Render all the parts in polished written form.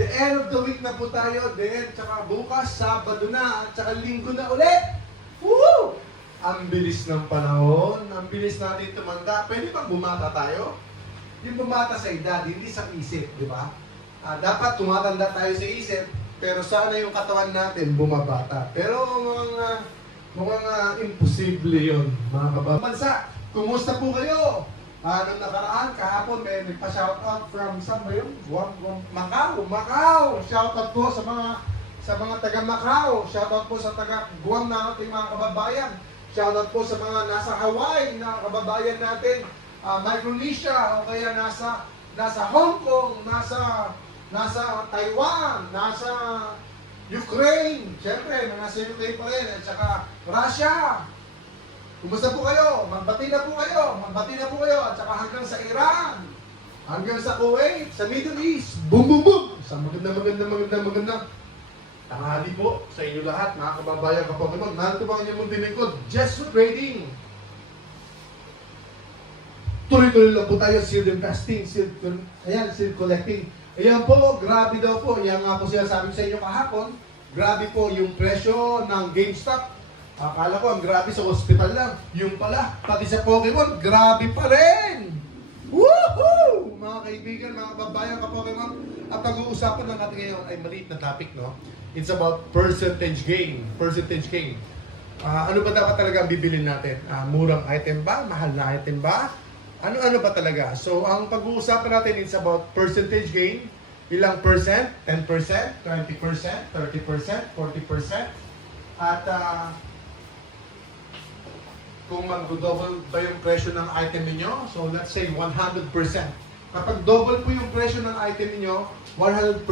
The end of the week na po tayo. Then, tsaka bukas, Sabado na, at tsaka Linggo na ulit. Woo! Ang bilis ng panahon. Ang bilis natin tumanda. Pwede bang bumata tayo? Yung bumata sa edad, hindi sa isip, di ba? Dapat tumatanda tayo sa isip, pero sana yung katawan natin bumabata. Pero mukhang imposible yun, mga kababayan. Bansa, kumusta po kayo? Nung nakaraan, kahapon, may nagpa-shoutout from, saan ba yun? Macau! Shoutout po sa mga taga Macau. Shoutout po sa taga Guam na ating mga kababayan. Shoutout po sa mga nasa Hawaii na kababayan natin. Micronesia, o kaya nasa Hong Kong, nasa Taiwan, nasa Ukraine. Siyempre, nasa Ukraine pa rin. At saka Russia. Kumusta po kayo? Magbati na po kayo. At saka hanggang sa Iran, hanggang sa Kuwait, sa Middle East. Boom, boom, boom! Sa maganda. Tanghali po sa inyo lahat, mga kababayan kapag-Pokemon. Narito ba ang inyong mundo lingkod? Just Trading. Tuloy-tuloy lang po tayo, sealed investing, sealed collecting. Ayan po, grabe daw po. Yan nga po siya sabi sa inyo kahapon. Grabe po yung presyo ng GameStop. Akala ko ang grabe sa hospital lang. Yung pala, pati sa Pokemon, grabe pa rin! Woohoo! Mga kaibigan, mga kababayan ka-Pokemon. At pag-uusapan ng natin ngayon ay maliit na topic, no? It's about percentage gain. Ano ba dapat talaga ang bibilin natin? Murang item ba? Mahal na item ba? Ano ba talaga? So, ang pag-uusapan natin is about percentage gain. Ilang percent? 10%, 20%, 30%, 40%. At kung mag-double ba yung presyo ng item niyo, so let's say 100%. Kapag double po yung presyo ng item niyo, 100%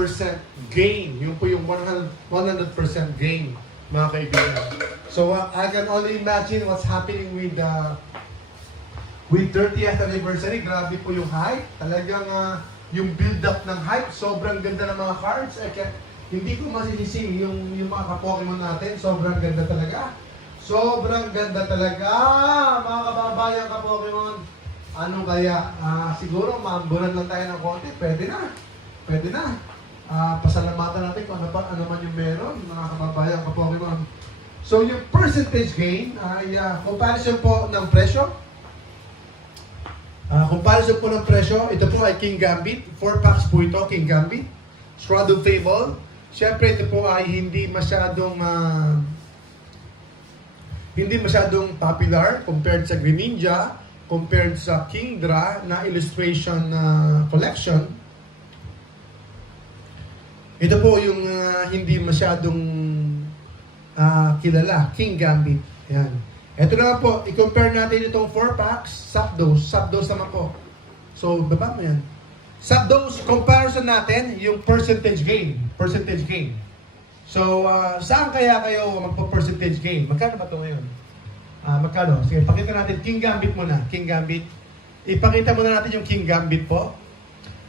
gain. Yun po yung 100% gain, mga kaibigan. So I can only imagine what's happening with 30th anniversary. Grabe po yung hype. Talagang yung build-up ng hype, sobrang ganda ng mga cards. Hindi ko masisisi yung mga ka-Pokemon natin. Sobrang ganda talaga. Mga kababayan ka-Pokemon. Ano kaya? Siguro, maambunan lang tayo ng konti. Pwede na. Pasalamatan natin kung ano man yung meron, mga kababayan ka-Pokemon. So, yung percentage gain ay comparison po ng presyo. Comparison po ng presyo. Ito po ay King Gambit. 4 packs po ito, King Gambit. Shroud of Fable. Siyempre, ito po ay hindi masyadong popular compared sa Greninja, compared sa Kingdra na illustration collection. Ito po yung hindi masyadong kilala, King Gambit. Yan. Ito na po, i-compare natin itong 4 packs, Zapdos naman po. So, baba mo yan. Zapdos, comparison natin, yung percentage gain. So, saan kaya kayo magpa-percentage gain? Magkano ba ito ngayon? Magkano? Sige, pakita natin. King Gambit muna. King Gambit. Ipakita muna natin yung King Gambit po.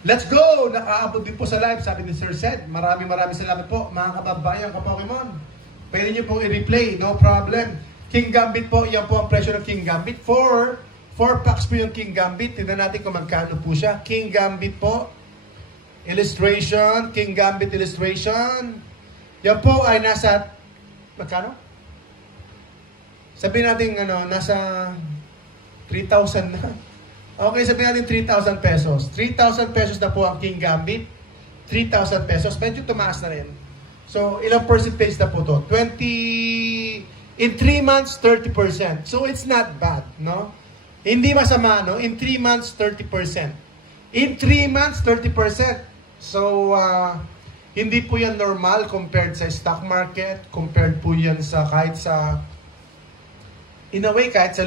Let's go! Nakaabot din po sa live, sabi ni Sir Sed. Maraming salamat po, mga kababayan ka-Pokemon. Pwede nyo pong i-replay, no problem. King Gambit po, yan po ang presyo ng King Gambit. 4 packs po yung King Gambit. Tignan natin kung magkano po siya. King Gambit po. Illustration. King Gambit illustration. Yan po ay nasa, magkano? Sabihin natin, nasa 3,000 na. Okay, sabihin natin 3,000 pesos. 3,000 pesos na po ang King Gambit. 3,000 pesos. Medyo tumaas na rin. So, ilang percentage na po to? In 3 months, 30%. So, it's not bad, no? Hindi masama, no? In 3 months, 30%. In 3 months, 30%. So, hindi po yan normal compared sa stock market, compared po yan kahit sa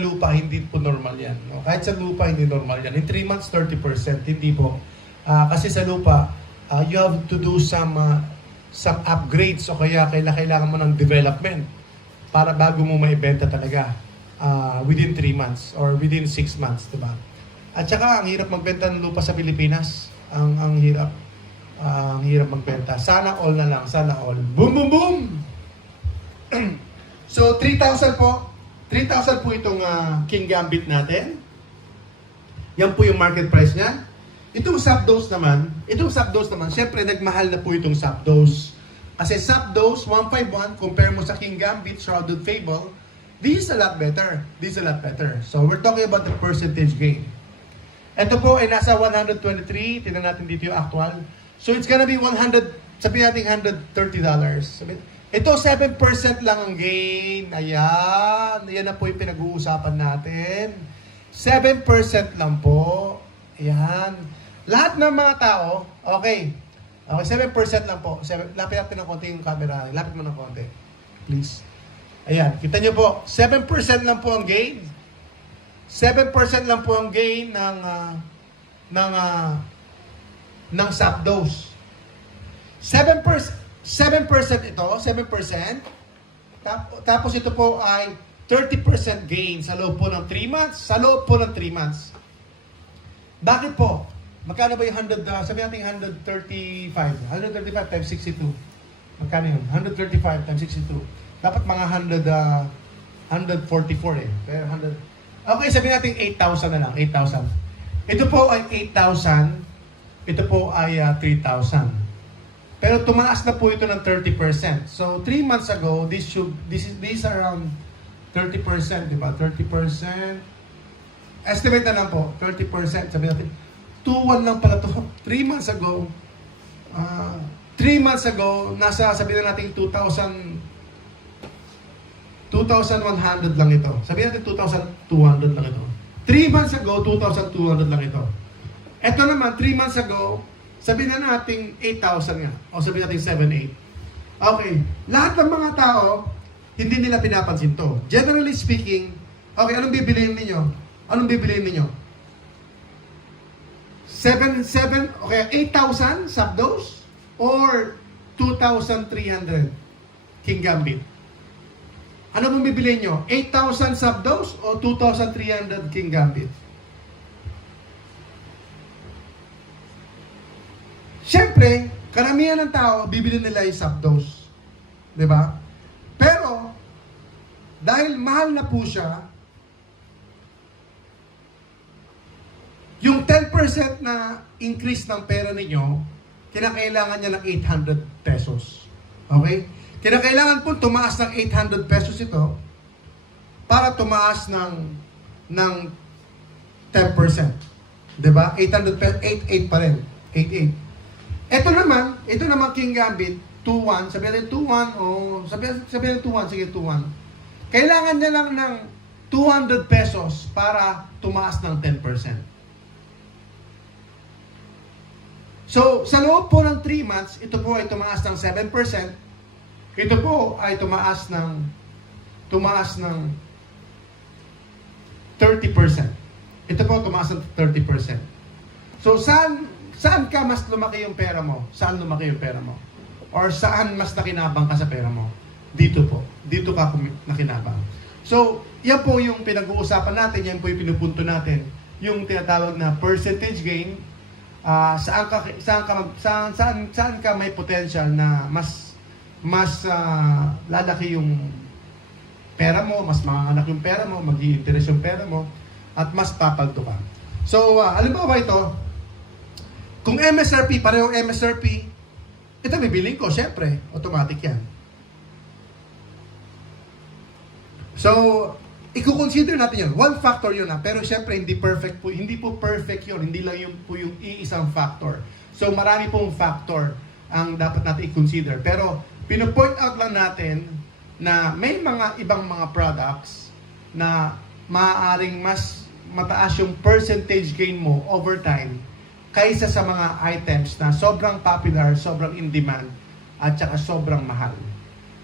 lupa, hindi po normal yan. No? Kahit sa lupa, hindi normal yan. In 3 months, 30%, hindi po. Kasi sa lupa, you have to do some upgrades o kaya kailangan mo ng development para bago mo maibenta talaga within 3 months or within 6 months, diba? At saka, ang hirap magbenta ng lupa sa Pilipinas. Ang hirap magbenta. Sana all na lang. Sana all. Boom, boom, boom! So, 3,000 po. 3,000 po itong King Gambit natin. Yan po yung market price niya. Itong Zapdos naman, syempre nagmahal na po itong Zapdos. Kasi Zapdos 151, compare mo sa King Gambit, Shrouded Fable, this is a lot better. So we're talking about the percentage gain. Ito po ay nasa 123, tingnan natin dito yung actual. So it's gonna be 100, sabihin natin $130. Ito 7% lang ang gain. Ayan na po yung pinag-uusapan natin. 7% lang po. Ayan. Lahat ng mga tao, okay. Okay, 7% lang po. Lapit natin ng konti yung camera. Lapit mo ng konti. Please. Ayan, kita nyo po. 7% lang po ang gain. 7% lang po ang gain ng Zapdos. 7% ito, 7%. Tapos ito po ay 30% gain sa loob po ng 3 months. Bakit po? Magkano ba yung 100, sabi natin 135. 135 times 62. Magkano yun? 135 times 62. Dapat mga 144 eh. Pero 100. Okay, sabi natin 8,000 na lang. 8,000. Ito po ay 8,000. Ito po ay 3,000. Pero tumaas na po ito ng 30%. So, 3 months ago, this is around 30%, di ba? 30%. Estimate na lang po, 30%. Sabi natin, 2,1 lang pala to. 3 months ago, nasa, sabi na natin 2,100 lang ito. Sabi natin 2,200 lang ito. 3 months ago, 2,200 lang ito. Ito naman, 3 months ago, sabi na natin 8,000 nga. O sabi natin 7,800. Okay. Lahat ng mga tao, hindi nila pinapansin to. Generally speaking, okay, anong bibiliin ninyo? 8,000 Zapdos or 2,300 King Gambit? Ano mong bibiliin nyo? 8,000 Zapdos o 2,300 King Gambit? Siyempre, karamihan ng tao, bibili nila yung Zapdos. Diba? Pero, dahil mahal na po siya, yung 10% na increase ng pera ninyo, kinakailangan niya ng 800 pesos. Okay? Kinakailangan po tumaas ng 800 pesos ito para tumaas ng 10%. Diba? 800 pesos, 88 pa rin. 88. Ito naman King Gambit, 2-1. Sabi natin 2-1 o sabi natin 2-1, sige 2-1. Kailangan niya lang ng 200 pesos para tumaas ng 10%. So, sa loob po ng 3 months, ito po ay tumaas ng 7%. Ito po ay tumaas ng 30%. Ito po tumaas ng 30%. So, saan ka mas lumaki yung pera mo? Saan lumaki yung pera mo? Or saan mas nakinabang ka sa pera mo? Dito po. Dito ka nakinabang. So, yan po yung pinag-uusapan natin, yan po yung pinupunto natin. Yung tinatawag na percentage gain. Saan ka may potential na mas lalaki yung pera mo, mas manganganak yung pera mo, mag-i-interest yung pera mo, at mas papaldo ka. So, halimbawa ito, kung MSRP, parehong MSRP, ito bibiling ko, syempre, automatic yan. So, i-consider natin yun. One factor yun pero syempre hindi perfect po. Hindi po perfect yun. Hindi lang yun po yung iisang factor. So, marami pong factor ang dapat natin i-consider. Pero, pino-point out lang natin na may mga ibang mga products na maaaring mas mataas yung percentage gain mo over time kaysa sa mga items na sobrang popular, sobrang in demand, at saka sobrang mahal.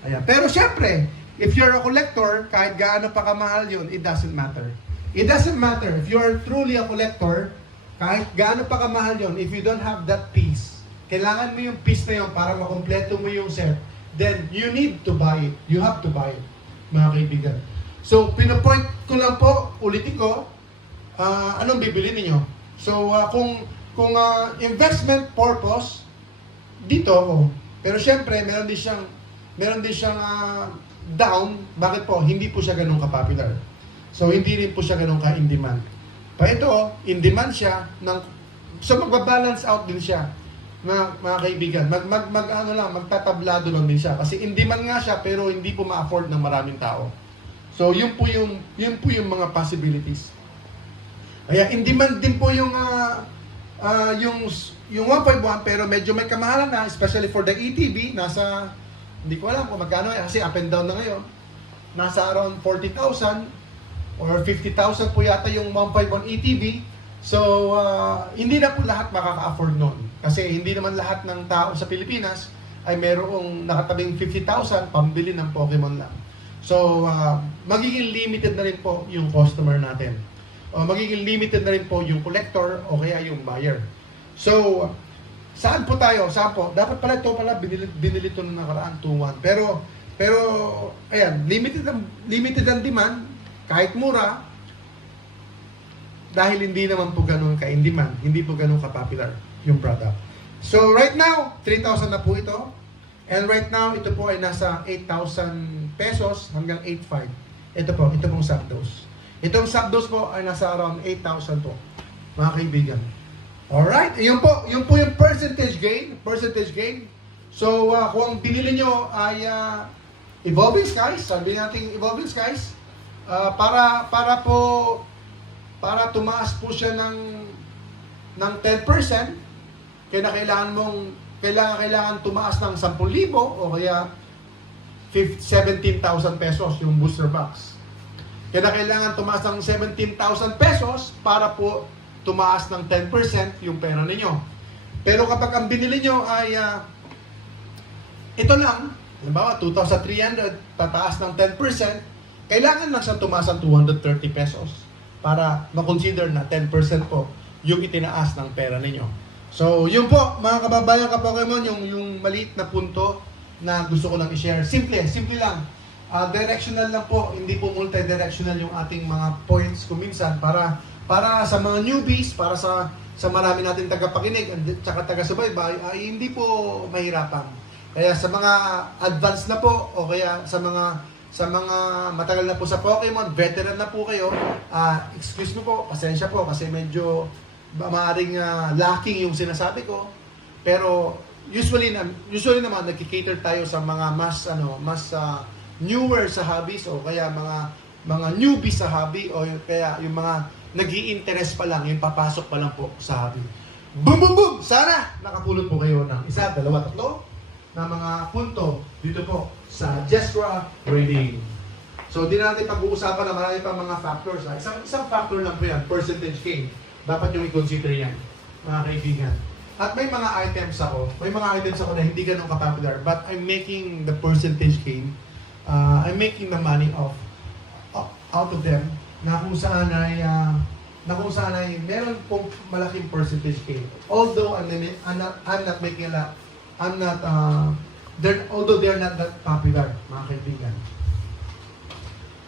Ayan. Pero syempre, if you're a collector, kahit gaano pa kamahal yun, it doesn't matter. It doesn't matter. If you're truly a collector, kahit gaano pa kamahal yun, if you don't have that piece, kailangan mo yung piece na yun para makompleto mo yung set, then you need to buy it. You have to buy it, mga kaibigan. So, pinapoint ko lang po, ulitin ko, anong bibili ninyo? So, kung investment purpose, dito ako. Pero syempre, meron din siyang down. Bakit po? Hindi po siya ganun ka-popular. So, hindi rin po siya ganun ka-in demand. Pa ito, in demand siya ng So magbabalance out din siya, mga kaibigan. Magtatablado lang din siya. Kasi in demand nga siya, pero hindi po ma-afford ng maraming tao. So yun po yung mga possibilities. Kaya in demand din po yung 1.1, pero medyo may kamahalan na, especially for the ETB, nasa, hindi ko alam kung magkano kasi up and down na ngayon. Nasa around 40,000 or 50,000 po yata yung 1.1 ETB. So, hindi na po lahat makaka-afford nun. Kasi hindi naman lahat ng tao sa Pilipinas ay merong nakatabing 50,000 pambili ng Pokemon lang. So, magiging limited na rin po yung customer natin. Magiging limited na rin po yung collector o kaya yung buyer. So, saan po tayo? Saan po? Dapat pala ito binili ito nung nakaraan 2-1. Pero, ayan, limited ang demand, kahit mura, dahil hindi naman po ganun ka-in demand, hindi po ganun ka-popular yung product. So, right now, 3,000 na po ito. And right now, ito po ay nasa 8,000 pesos hanggang 8,500. Ito pong Zapdos. Itong Zapdos po ay nasa around 8,000 po, mga kaibigan. Alright, yun po yung percentage gain. So, kung ang binili nyo ay Evolving Skies, sabi natin Evolving Skies, para tumaas po siya ng 10%, kailangan tumaas ng 10,000 o kaya 17,000 pesos yung booster box. Kailangan tumaas ng 17,000 pesos para po tumaas ng 10% yung pera ninyo. Pero kapag ang binili nyo ay ito lang, halimbawa 2,300, tataas ng 10%, kailangan lang siyang tumaas ng 230 pesos para ma-consider na 10% po yung itinaas ng pera ninyo. So, yun po, mga kababayan ka-Pokemon, yung maliit na punto na gusto ko lang i-share. Simple lang. Directional lang po, hindi po multi-directional yung ating mga points kuminsan para sa mga newbies, para sa marami nating tagapakinig at saka taga-subaybay, ay hindi po mahirapan. Kaya sa mga advanced na po o kaya sa mga matagal na po sa Pokemon, veteran na po kayo, excuse me po, pasensya po kasi medyo maaaring lacking yung sinasabi ko. Pero usually naman nagki-cater tayo sa mga mas newer sa hobbies o kaya mga newbies sa hobby o kaya yung mga nag-i-interest pa lang, yung papasok pa lang po sa hobby. Boom, boom, boom! Sana nakapulot po kayo ng 1, 2, 3 na mga punto dito po sa Jesra Trading. So, di natin pag-uusapan na marami pang mga factors. Isang factor lang po yan, percentage gain. Dapat yung i-consider yan, mga kaibigan. At may mga items ako na hindi ganun ka-popular, but I'm making the percentage gain. I'm making the money out of them na kung saan ay meron pong malaking percentage gain. Although I'm not making a lot, although they're not that popular, mga kaibigan.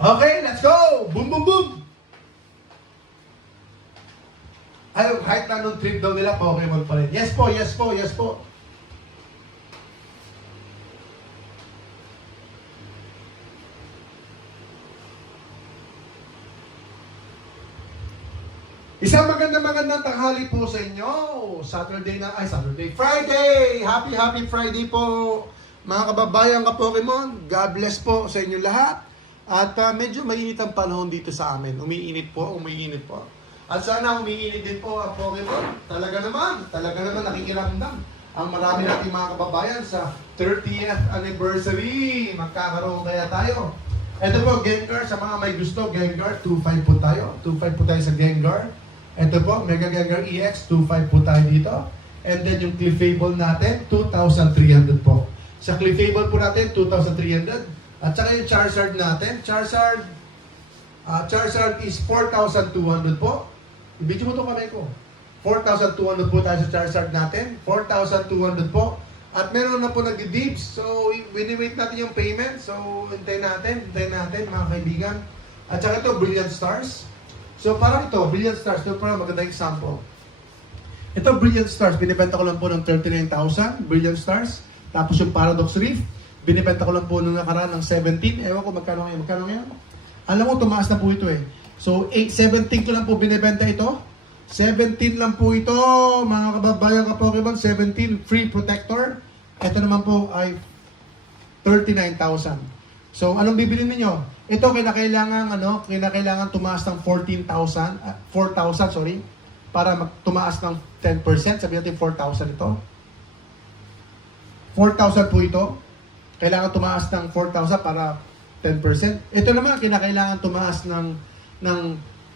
Okay, let's go! Boom, boom, boom! Ay, kahit na nung trip daw nila, Pokemon pa rin. Yes po. Isang magandang tanghali po sa inyo. Friday! Happy Friday po, mga kababayan ka-Pokemon. God bless po sa inyo lahat. At medyo mainit ang panahon dito sa amin. Umiinit po. At sana umiinit din po ang Pokemon. Talaga naman nakikiramdam ang marami nating mga kababayan sa 30th anniversary. Magkakaroon kaya tayo. Ito po, Gengar, sa mga may gusto, Gengar, 2.5 po tayo. 2.5 po tayo sa Gengar. Ito po, Mega Gengar EX, 2.5 po tayo dito. And then yung Clefable natin, 2,300 po. Sa Clefable po natin, 2,300. At saka yung Charizard natin, Charizard is 4,200 po. I-video mo ito kamay ko. 4,200 po tayo sa Charizard natin. 4,200 po. At meron na po nag-dibs. So, wini-wait natin yung payment. So, hintayin natin mga kaibigan. At saka ito, Brilliant Stars. So, parang ito, Brilliant Stars. Ito parang magandang example. Ito, Brilliant Stars. Binibenta ko lang po ng 39,000. Brilliant Stars. Tapos yung Paradox Reef. Binibenta ko lang po nung nakaraan ng 17. Ewan ko, magkano ngayon? Alam mo, tumaas na po ito eh. So, 17 ko lang po binibenta ito. 17 lang po ito, mga kababayan ka Pokemon, 17 free protector. Ito naman po ay 39,000. So, anong bibili niyo? Ito kinakailangan tumaas ng 4,000 para tumaas ng 10%. Sabi natin 4,000 ito. 4,000 po ito. Kailangan tumaas ng 4,000 para 10%. Ito naman kinakailangan tumaas ng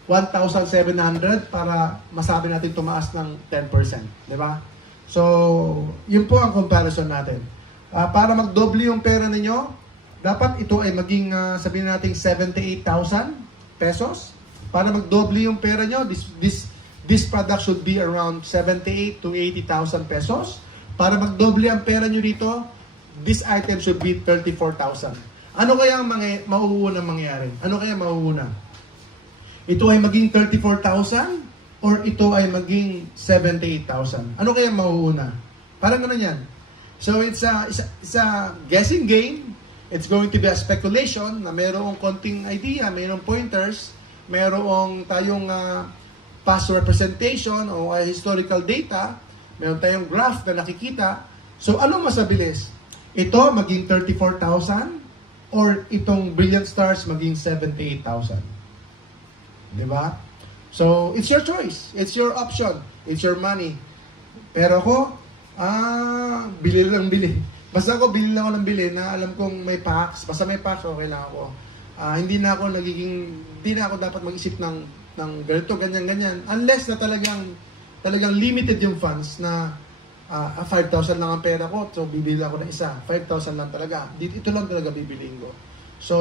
1,700 para masabi natin tumaas ng 10%, di ba? So, yun po ang comparison natin. Para magdoble yung pera ninyo, dapat ito ay maging, sabihin natin, 78,000 pesos. Para magdoble yung pera nyo, this product should be around 78 to 80,000 pesos. Para magdoble ang pera nyo dito, this item should be 34,000. Ano kaya ang mauuna mangyari? Ano kaya mauuna? Ito ay maging 34,000 or ito ay maging 78,000? Ano kaya mauuna? Parang ganun yan. So it's a guessing game. It's going to be a speculation na mayroong konting idea, mayroong pointers, mayroong tayong past representation o historical data, mayroon tayong graph na nakikita. So ano mas mabilis? Ito maging 34,000 or itong Brilliant Stars maging 78,000? Diba? So, it's your choice. It's your option. It's your money. Pero ako, bili lang bili. Basta ako, bili lang ako ng bili na alam kong may packs. Basta may packs, okay lang ako. Hindi na ako dapat mag-isip ng ganito, ganyan. Unless na talagang limited yung funds na 5,000 lang ang pera ko. So, bibili ako ng isa. 5,000 lang talaga. Ito lang talaga bibiliin ko. So,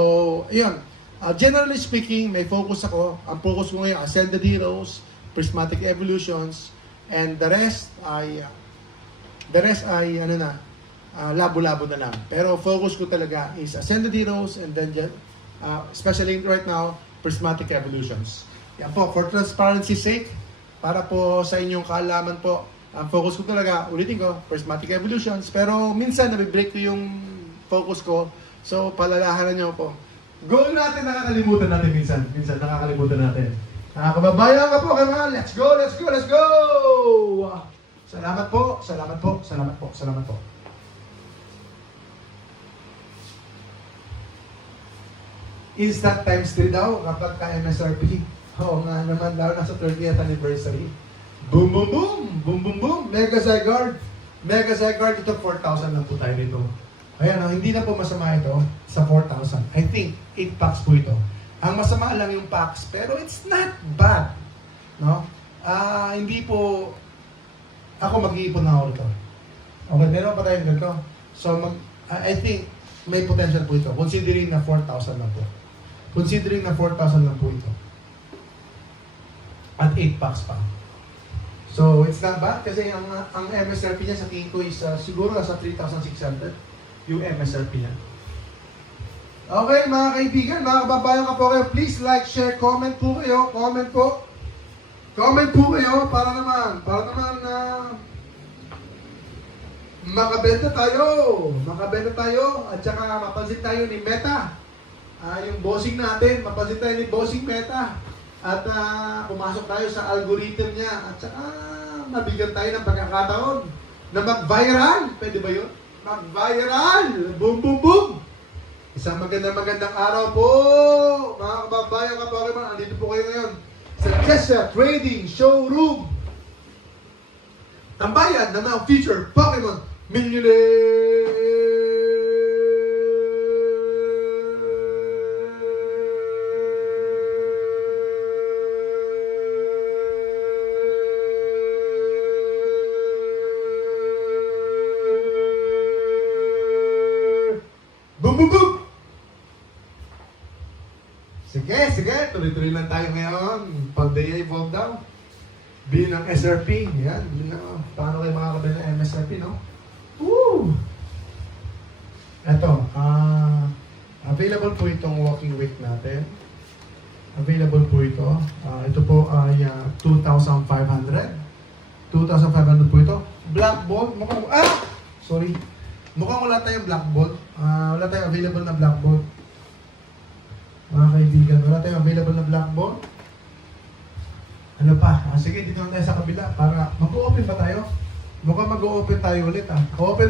ayun. Generally speaking, may focus ako. Ang focus ko ngayon, Ascended Heroes, Prismatic Evolutions, and the rest ay labo-labo na lang. Pero focus ko talaga is Ascended Heroes and then especially right now, Prismatic Evolutions. Yan po, for transparency's sake, para po sa inyong kaalaman po, ang focus ko talaga, ulitin ko, Prismatic Evolutions, pero minsan nabibreak ko yung focus ko, so palalahanan nyo po. Goal natin, nakakalimutan natin minsan. Minsan nakakalimutan natin. Kababayan ka po, kayo. Let's go, let's go, let's go! Salamat po, salamat po, salamat po, salamat po. Instant times 3 daw kapag ka-MSRP. Oo nga naman daw, nasa 30th anniversary. Boom, boom, boom! Boom, boom, boom! Mega Zygarde! Mega Zygarde, ito 4,000 lang po tayo nito. Ayan, hindi na po masama ito sa 4,000. I think 8 packs po ito. Ang masama lang yung packs, pero it's not bad. No? Hindi po ako mag-iipon na ako ito. Okay, meron pa tayong ganito. So, I think may potential po ito. Considering na 4,000 lang po. Considering na 4,000 lang po ito. At 8 packs pa. So, it's not bad kasi ang MSRP niya sa tingin ko is siguro nasa 3,600. Yung MSRP niya. Okay, mga kaibigan, mga kababayan ka po kayo, please like, share, comment po kayo, comment po. Comment po kayo para naman makabenta tayo, at saka mapansin tayo ni Meta. Yung bossing natin, mapansin tayo ni bossing Meta. At pumasok tayo sa algorithm niya, at saka mabigyan tayo ng pagkakataon na mag-viral. Pwede ba yun? Mag-viral! Boom, boom, boom! Isang magandang araw po! Mga kababayan ka Pokemon, andito po kayo ngayon sa Chessa Trading Showroom. Tambayan na mga future Pokemon Millionaire! Boom, boom, boom! Sige, tuloy-tuloy lang tayo ngayon. Pag-day evolve daw. Bili ng SRP. Yan, bili na. Paano kayo makakabili ng MSRP, no? Woo! Ito, available po itong walking weight natin. Available po ito. Ito po ay 2,500. 2,500 po ito. Black Bolt. Mukhang wala tayong black bolt. Wala tayong available na black bolt. Mga kaibigan, wala tayong available na black bolt. Ano pa? Sige, dito na tayo sa kabila para mag-open ba tayo? Mukhang mag-open tayo ulit. Open